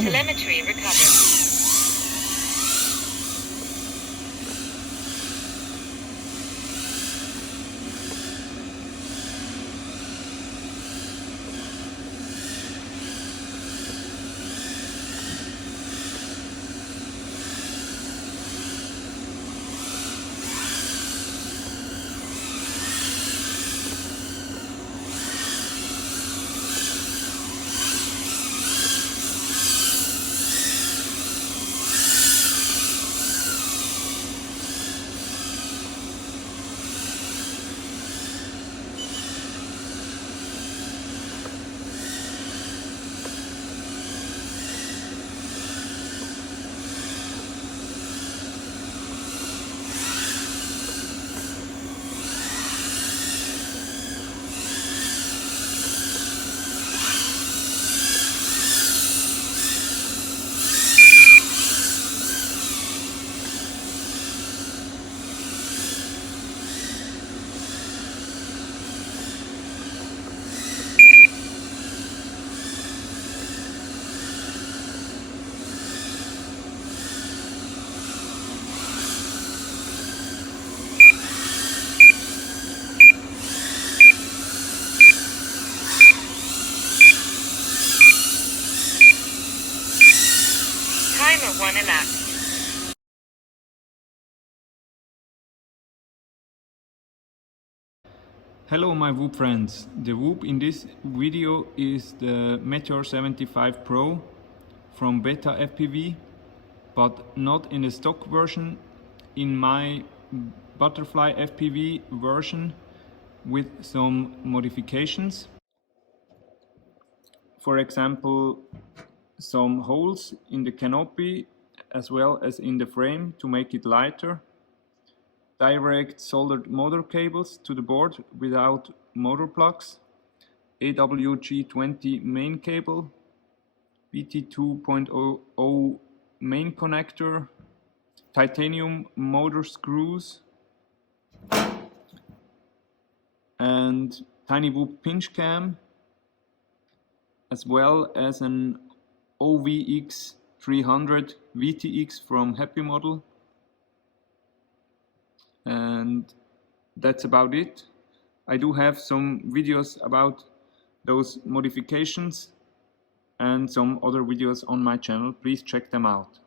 Telemetry recovered. Timer 1 elapsed. Hello my Whoop friends, the Whoop in this video is the Meteor 75 Pro from Betafpv, but not in the stock version, in my ButterflyFPV version with some modifications. For example, some holes in the canopy as well as in the frame to make it lighter. Direct soldered motor cables to the board without motor plugs, AWG20 main cable, BT 2.0 main connector, titanium motor screws, and tiny Whoop pinch cam, as well as an OVX 300 VTX from Happy Model. And that's about it. I do have some videos about those modifications and some other videos on my channel. Please check them out.